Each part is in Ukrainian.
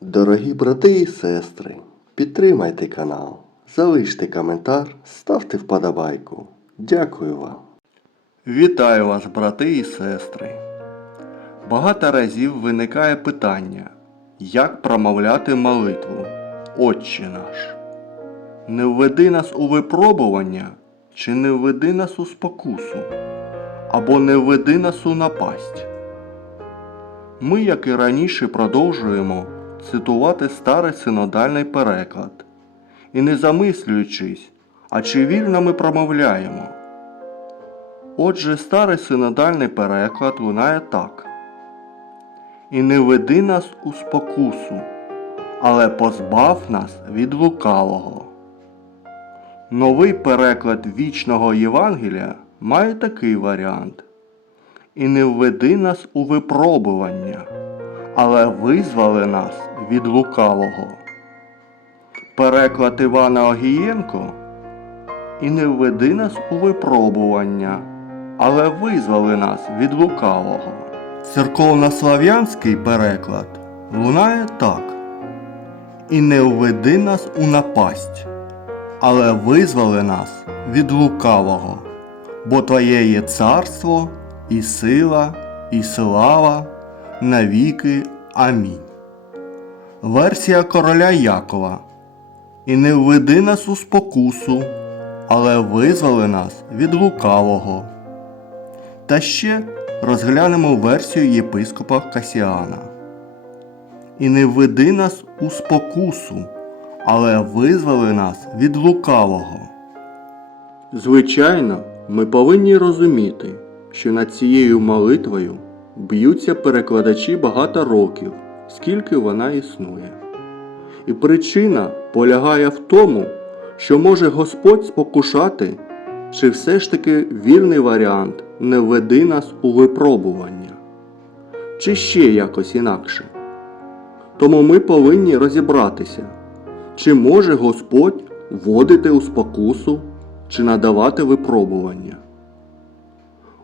Дорогі брати і сестри, підтримайте канал, залиште коментар, ставте вподобайку. Дякую вам. Вітаю вас, брати і сестри. Багато разів виникає питання, як промовляти молитву Отче наш. Не введи нас у випробування, чи не введи нас у спокусу, або не введи нас у напасть. Ми, як і раніше, продовжуємо цитувати старий синодальний переклад і не замислюючись, а чи вільно ми промовляємо. Отже, старий синодальний переклад лунає так. І не веди нас у спокусу, але позбав нас від лукавого. Новий переклад вічного Євангелія має такий варіант. І не введи нас у випробування, але визвали нас від лукавого. Переклад Івана Огієнко І не введи нас у випробування, але визвали нас від лукавого. Церковнослав'янський переклад лунає так. І не введи нас у напасть, але визвали нас від лукавого, бо Твоє є царство і сила, і слава навіки. Амінь. Версія короля Якова. І не введи нас у спокусу, але визвали нас від лукавого. Та ще розглянемо версію єпископа Касіана. І не введи нас у спокусу, але визвали нас від лукавого. Звичайно, ми повинні розуміти, що над цією молитвою б'ються перекладачі багато років, скільки вона існує. І причина полягає в тому, що може Господь спокушати, чи все ж таки вірний варіант не введи нас у випробування, чи ще якось інакше. Тому ми повинні розібратися, чи може Господь вводити у спокусу, чи надавати випробування.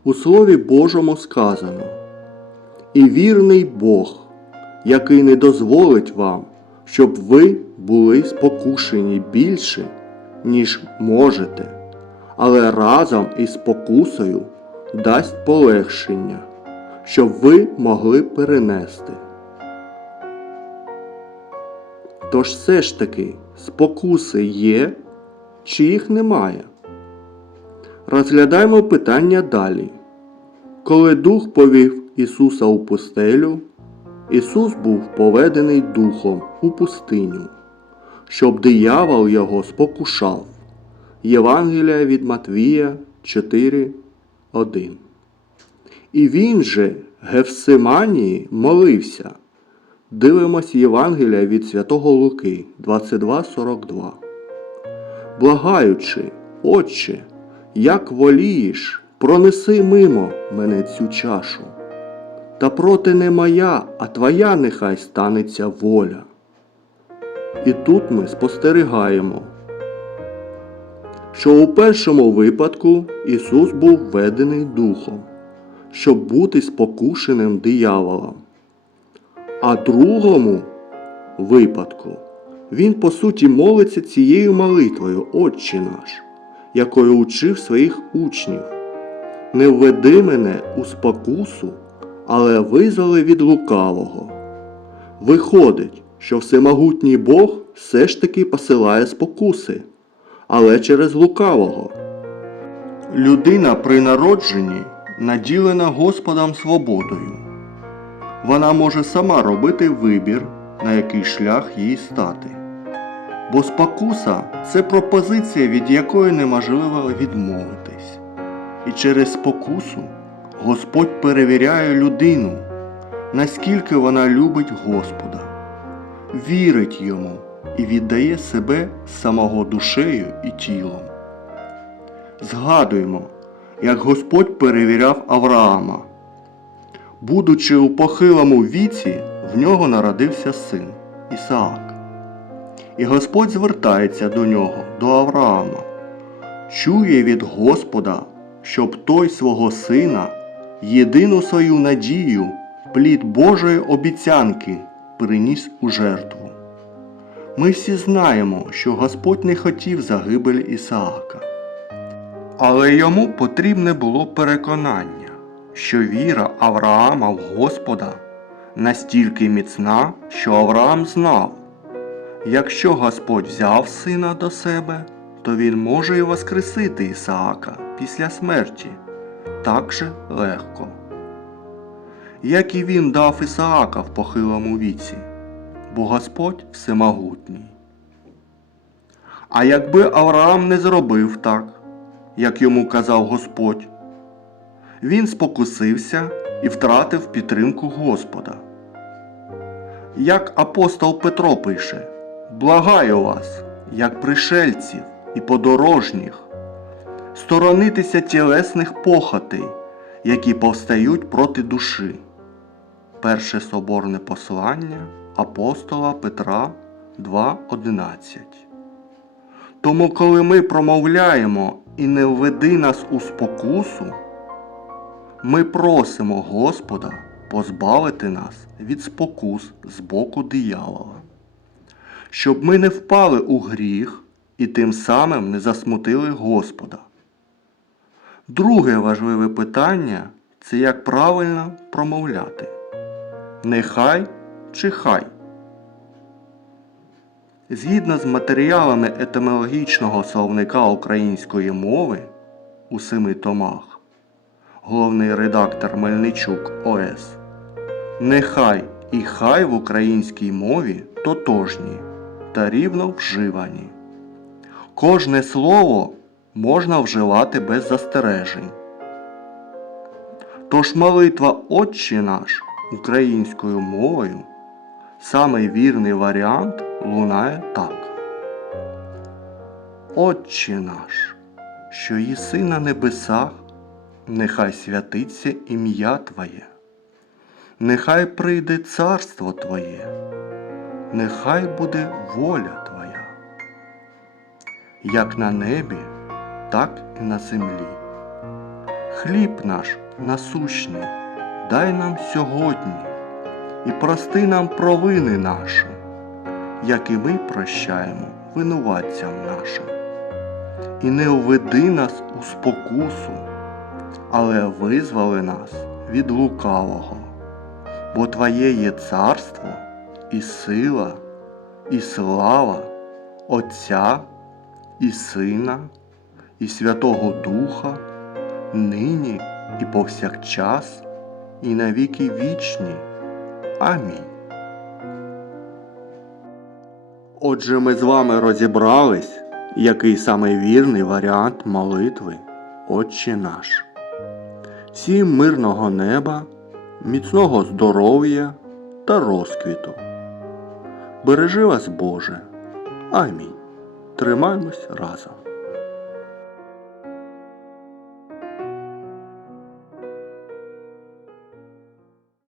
У Слові Божому сказано І вірний Бог, який не дозволить вам, щоб ви були спокушені більше, ніж можете, але разом із спокусою дасть полегшення, щоб ви могли перенести. Тож все ж таки спокуси є, чи їх немає? Розглядаємо питання далі. Коли Дух повів Ісуса у пустелю, Ісус був поведений Духом у пустиню, щоб диявол його спокушав. Євангелія від Матвія 4, 1. І він же Гефсиманії молився. Дивимось Євангелія від Святого Луки 22.42. Благаючи, Отче, як волієш, пронеси мимо мене цю чашу. Та проти не моя, а твоя нехай станеться воля. І тут ми спостерігаємо, що у першому випадку Ісус був введений Духом, щоб бути спокушеним дияволом. А другому випадку він по суті молиться цією молитвою, Отче наш, якою учив своїх учнів. Не введи мене у спокусу, але визвали від лукавого. Виходить, що всемогутній Бог все ж таки посилає спокуси, але через лукавого. Людина при народженні наділена Господом свободою. Вона може сама робити вибір, на який шлях їй стати. Бо спокуса це пропозиція, від якої неможливо відмовитись. І через спокусу Господь перевіряє людину, наскільки вона любить Господа, вірить йому і віддає себе самого душею і тілом. Згадуємо, як Господь перевіряв Авраама. Будучи у похилому віці, в нього народився син Ісаак. І Господь звертається до нього, до Авраама, чує від Господа, щоб той свого сина, єдину свою надію, плід Божої обіцянки приніс у жертву. Ми всі знаємо, що Господь не хотів загибелі Ісаака. Але йому потрібне було переконання, що віра Авраама в Господа настільки міцна, що Авраам знав, якщо Господь взяв сина до себе, то він може і воскресити Ісаака після смерті так же легко. Як і він дав Ісаака в похилому віці, бо Господь всемогутній. А якби Авраам не зробив так, як йому казав Господь, він спокусився і втратив підтримку Господа. Як апостол Петро пише, благаю вас, як пришельців і подорожніх, сторонитися тілесних похотей, які повстають проти душі. Перше соборне послання апостола Петра 2.11 Тому, коли ми промовляємо і не введи нас у спокусу, ми просимо Господа позбавити нас від спокус з боку диявола, щоб ми не впали у гріх і тим самим не засмутили Господа. Друге важливе питання це як правильно промовляти. Нехай чи хай. Згідно з матеріалами етимологічного словника української мови у семи томах, головний редактор Мельничук ОС, нехай і хай в українській мові тотожні та рівно вживані. Кожне слово можна вживати без застережень. Тож молитва Отче наш українською мовою самий вірний варіант лунає так. Отче наш, що єси на небесах, нехай святиться ім'я Твоє, нехай прийде царство Твоє, нехай буде воля Твоя, як на небі, так і на землі. Хліб наш насущний, дай нам сьогодні і прости нам провини наші, як і ми прощаємо винуватцям нашим. І не введи нас у спокусу, але визволи нас від лукавого, бо Твоє є царство і сила, і слава Отця і Сина, і Святого Духа, нині і повсякчас, і на віки вічні. Амінь. Отже, ми з вами розібрались, який саме вірний варіант молитви Отче наш. Всім мирного неба, міцного здоров'я та розквіту. Бережи вас Боже. Амінь. Тримаймось разом.